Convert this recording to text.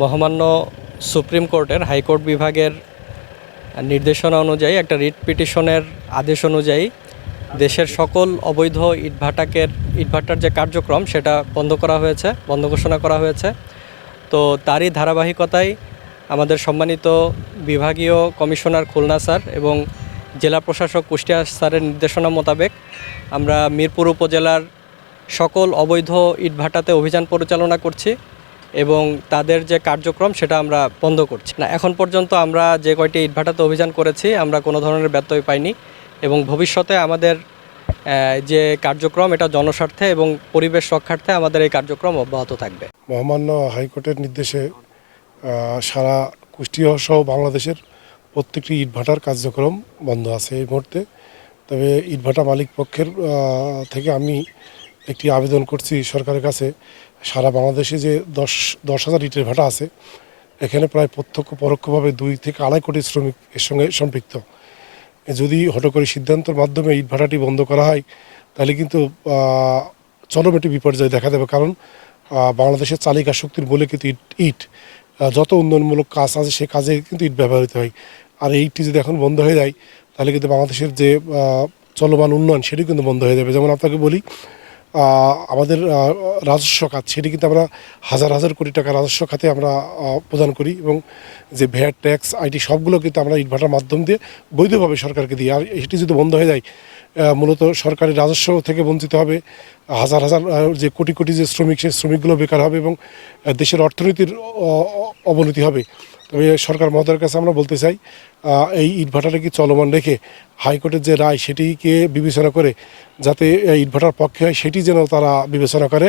মহামান্য সুপ্রিম কোর্টের হাইকোর্ট বিভাগের নির্দেশনা অনুযায়ী, একটা রিট পিটিশনের আদেশ অনুযায়ী দেশের সকল অবৈধ ইটভাটাকের, ইটভাটার যে কার্যক্রম, সেটা বন্ধ করা হয়েছে, বন্ধ ঘোষণা করা হয়েছে। তো তারই ধারাবাহিকতায় আমাদের সম্মানিত বিভাগীয় কমিশনার খুলনা স্যার এবং জেলা প্রশাসক কুষ্টিয়া স্যারের নির্দেশনা মোতাবেক আমরা মিরপুর উপজেলার সকল অবৈধ ইটভাটাতে অভিযান পরিচালনা করছি। এবং তাদের যে কার্যক্রম সেটা আমরা বন্ধ করছি। না, এখন পর্যন্ত আমরা যে কয়টি ইটভাটাতে অভিযান করেছি, আমরা কোনো ধরনের ব্যত্যয় পাইনি এবং ভবিষ্যতে আমাদের যে কার্যক্রম এটা জনস্বার্থে এবং পরিবেশ রক্ষার্থে আমাদের এই কার্যক্রম অব্যাহত থাকবে। মহামান্য হাইকোর্টের নির্দেশে সারা কুষ্টিয়া সহ বাংলাদেশের প্রত্যেকটি ইটভাটার কার্যক্রম বন্ধ আছে এই মুহূর্তে। তবে ইটভাটা মালিক পক্ষের থেকে আমি একটি আবেদন করছি সরকারের কাছে সারা বাংলাদেশে যে দশ দশ হাজার ইটের ভাটা আছে, এখানে প্রায় প্রত্যক্ষ পরোক্ষভাবে দুই থেকে আড়াই কোটি শ্রমিক এর সঙ্গে সম্পৃক্ত। যদি হঠকরী সিদ্ধান্তের মাধ্যমে ইট ভাটাটি বন্ধ করা হয়, তাহলে কিন্তু চরম একটি বিপর্যয় দেখা দেবে। কারণ বাংলাদেশের চালিকা শক্তির বলে কিন্তু ইট ইট যত উন্নয়নমূলক কাজ আছে, সে কাজে কিন্তু ইট ব্যবহৃত হয়। আর ইটটি যদি এখন বন্ধ হয়ে যায়, তাহলে কিন্তু বাংলাদেশের যে চলমান উন্নয়ন, সেটি কিন্তু বন্ধ হয়ে যাবে। যেমন আপনাকে বলি আমাদের রাজস্ব খাত, সেটি কিন্তু আমরা হাজার হাজার কোটি টাকা রাজস্ব খাতে আমরা প্রদান করি এবং যে ভ্যাট, ট্যাক্স, আইটি সবগুলো কিন্তু আমরা ইনভার্টার মাধ্যম দিয়ে বৈধভাবে সরকারকে দিই। আর এটি যদি বন্ধ হয়ে যায় মূলত সরকারি রাজস্ব থেকে বঞ্চিত হবে। হাজার হাজার যে কোটি কোটি যে শ্রমিক, সেই শ্রমিকগুলো বেকার হবে এবং দেশের অর্থনীতির অবনতি হবে। তবে সরকার মহোদয়ের কাছে আমরা বলতে চাই এই ইটভাটাটাকে চলমান রেখে হাইকোর্টের যে রায়, সেটিকে বিবেচনা করে যাতে ইটভাটার পক্ষে হয়, সেটি যেন তারা বিবেচনা করে।